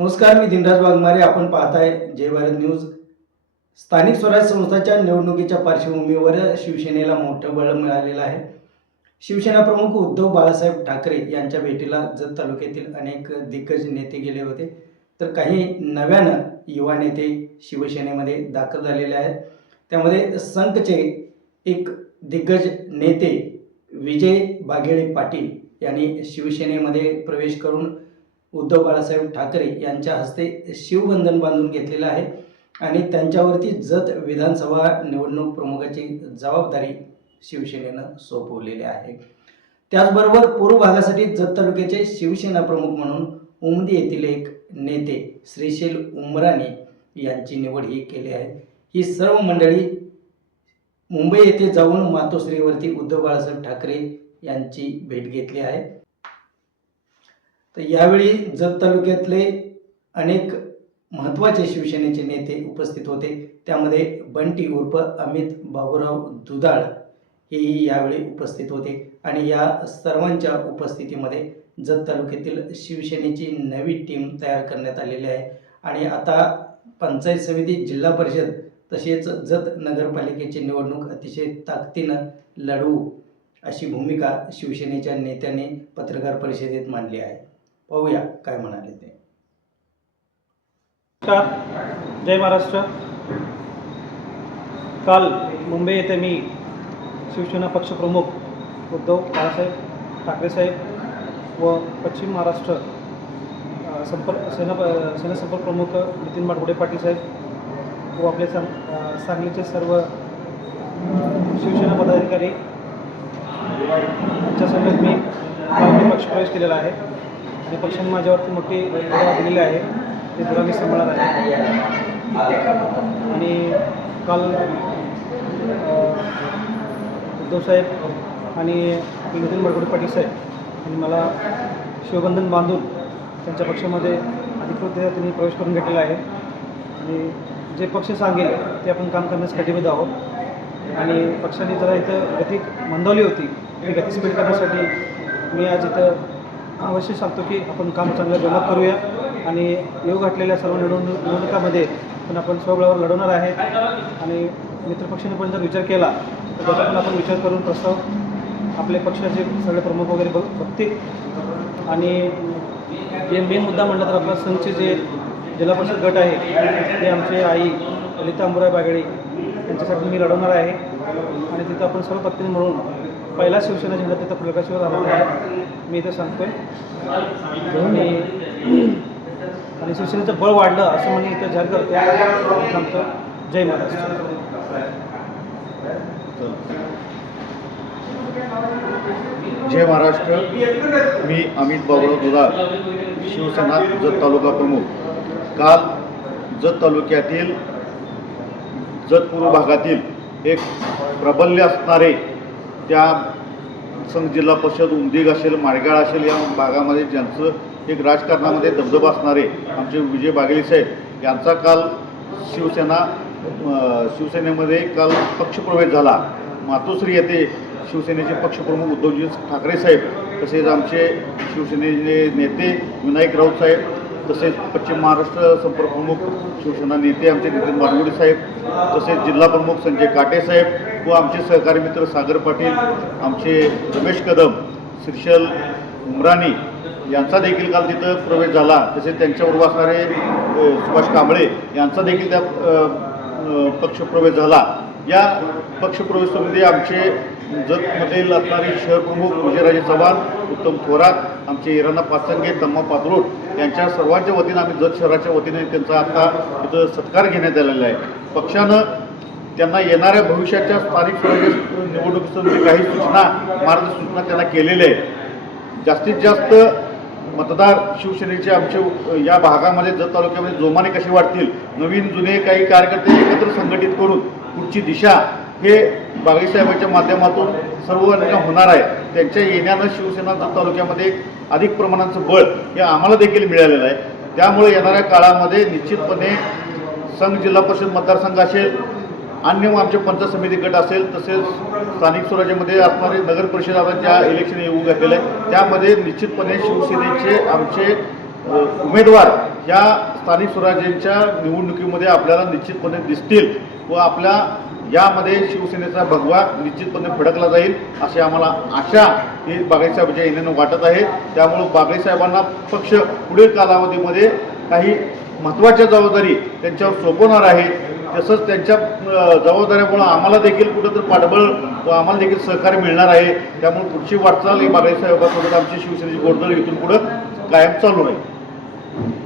नमस्कार मी दिनराज वाघमारे. आपण पाहताय जय भारत न्यूज. स्थानिक स्वराज्य संस्थाच्या निवडणुकीच्या पार्श्वभूमीवर शिवसेनेला मोठं बळ मिळालेलं आहे. शिवसेना प्रमुख उद्धव बाळासाहेब ठाकरे यांच्या भेटीला जत तालुक्यातील अनेक दिग्गज नेते गेले होते. तर काही नव्यानं युवा नेते शिवसेनेमध्ये दाखल झालेले आहेत. त्यामध्ये संघचे एक दिग्गज नेते विजय बागेळे पाटील यांनी शिवसेनेमध्ये प्रवेश करून उद्धव बाळासाहेब ठाकरे यांच्या हस्ते शिवबंधन बांधून घेतलेलं आहे आणि त्यांच्यावरती जत विधानसभा निवडणूक प्रमुखाची जबाबदारी शिवसेनेनं सोपवलेली आहे. त्याचबरोबर पूर्व भागासाठी जत तालुक्याचे शिवसेना प्रमुख म्हणून उमदी येथील एक नेते श्रीशील उमराने यांची निवड ही केली आहे. ही सर्व मंडळी मुंबई येथे जाऊन मातोश्रीवरती उद्धव बाळासाहेब ठाकरे यांची भेट घेतली आहे. तर यावेळी जत तालुक्यातले अनेक महत्त्वाचे शिवसेनेचे नेते उपस्थित होते. त्यामध्ये बंटी उर्फ अमित बाबूराव दुधाळ हेही यावेळी उपस्थित होते. आणि या सर्वांच्या उपस्थितीमध्ये जत तालुक्यातील शिवसेनेची नवी टीम तयार करण्यात आलेली आहे. आणि आता पंचायत समिती जिल्हा परिषद तसेच जत नगरपालिकेची निवडणूक अतिशय ताकदीनं लढवू अशी भूमिका शिवसेनेच्या नेत्याने पत्रकार परिषदेत मांडली आहे. पाहूया काय म्हणाले ते. जय महाराष्ट्र. काल मुंबई येथे मी शिवसेना पक्षप्रमुख उद्धव बाळासाहेब ठाकरेसाहेब व पश्चिम महाराष्ट्र संपर्क सेना सेनासंपर्क प्रमुख नितीन माडगुडे पाटील साहेब व आपले सांग सांगलीचे सर्व शिवसेना पदाधिकारी यांच्या समेत मी पक्ष पक्षप्रवेश केलेला आहे. आणि पक्षाने माझ्यावरती मोठी दिलेले दिलेली आहे. ते तुला मी सांभाळणार आहे. आणि काल उद्धवसाहेब आणि नितीन मडगुडे पाटील साहेब यांनी मला शिवबंधन बांधून त्यांच्या पक्षामध्ये अधिकृतरित्या त्यांनी प्रवेश करून घेतलेला आहे. आणि जे पक्ष सांगेल ते आपण काम करण्यास कटिबद्ध आहोत. आणि पक्षाने जरा इथं गती मंदवली होती ती गती स्पीड करण्यासाठी मी आज इथं अवश्य सांगतो की आपण काम चांगलं डेव्हलप करूया आणि येऊ घातलेल्या सर्व निवडणूक निवडणुकामध्ये पण आपण स्वबळावर लढवणार आहे आणि मित्रपक्षाने पण जर विचार केला तर त्याचा पण आपण विचार करून प्रस्ताव आपले पक्षाचे सगळे प्रमुख वगैरे बघ बघतील. आणि जे मेन मुद्दा म्हटलं तर आपला संघचे जे जिल्हा परिषद गट आहे ते आमचे आई ललिता अंबुराय बागडे यांच्यासाठी मी लढवणार आहे. आणि तिथं आपण सर्व पत्नी म्हणून पहिला शिवसेना झेंडा तिथं प्रकाशित राहणार आहे मी इथं सांगतोय. आणि आणि शिवसेनेचं बळ वाढलं असं मी इथं जाहीर करतो सांगतो जय महाराष्ट्र. जय महाराष्ट्र. मी अमित बाबुराव दुधार शिवसेना जत तालुका प्रमुख. काल जत तालुक्यातील जत पूर्व भागातील एक प्रबल्य असणारे त्या संघ जिल्हा परिषद उमदीग असेल माडगाळ असेल या भागामध्ये ज्यांचं एक राजकारणामध्ये दबदबा असणारे आमचे विजय बागेली साहेब यांचा काल शिवसेना शिवसेनेमध्ये काल पक्षप्रवेश झाला. मातोश्री येथे शिवसेनेचे पक्षप्रमुख उद्धवजी ठाकरे साहेब तसेच आमचे शिवसेनेचे नेते विनायक राऊत साहेब तसेच पश्चिम महाराष्ट्र संपर्क प्रमुख शिवसेना नेते आमचे नितीन बारगुडे साहेब तसेच जिल्हा प्रमुख संजय काटे साहेब व आमचे सहकारी मित्र सागर पाटील आमचे रमेश कदम श्रीशल उमराणी यांचा देखील काल तिथं प्रवेश झाला. तसेच त्यांच्याबरोबर असणारे सुभाष कांबळे यांचा देखील त्या पक्षप्रवेश झाला. या पक्षप्रवेशामध्ये आमचे जतमधील असणारे शहर प्रमुख विजयराजे चव्हाण उत्तम थोरात आमचे इराणा पाचंगे तम्मा पात्रोट यांच्या सर्वांच्या वतीनं आम्ही जत शहराच्या वतीने त्यांचा आता इथं सत्कार घेण्यात आलेला आहे. पक्षानं त्यांना येणाऱ्या भविष्याच्या स्थानिक स्वराज्य निवडणुकीसंबंधी काही सूचना मार्गसूचना त्यांना केलेल्या आहेत. जास्तीत जास्त मतदार शिवसेनेचे आमचे या भागामध्ये जत तालुक्यामध्ये जोमाने कसे वाढतील? नवीन जुने काही कार्यकर्ते एकत्र संघटित करून पुढची दिशा हे बागेसाहेबांच्या माध्यमातून सर्व होणार आहे. त्यांच्या येण्यानं शिवसेना तालुक्यामध्ये अधिक प्रमाणाचं बळ हे आम्हाला देखील मिळालेलं आहे. त्यामुळे येणाऱ्या काळामध्ये निश्चितपणे संघ जिल्हा परिषद मतदारसंघ असेल अन्य आमचे पंचायत समिती गट असेल तसेच स्थानिक स्वराज्यामध्ये असणारे नगर परिषदाच्या इलेक्शन येऊ घातलेलं आहे त्यामध्ये निश्चितपणे शिवसेनेचे आमचे उमेदवार या स्थानिक स्वराज्यांच्या निवडणुकीमध्ये आपल्याला निश्चितपणे दिसतील व आपल्या यामध्ये शिवसेनेचा भगवा निश्चितपणे फडकला जाईल अशी आम्हाला आशा ही बागाईसाहेबांच्या येण्यानं वाटत आहे. त्यामुळं बागाईसाहेबांना पक्ष पुढील कालावधीमध्ये काही महत्त्वाच्या जबाबदारी त्यांच्यावर सोपवणार आहे. तसंच त्यांच्या जबाबदाऱ्यामुळं आम्हाला देखील कुठंतरी पाठबळ व आम्हाला देखील सहकार्य मिळणार आहे. त्यामुळे पुढची वाटचाल ही बागाईसाहेबांसोबत आमची शिवसेनेची गोडदळ इथून पुढं कायम चालू राहील.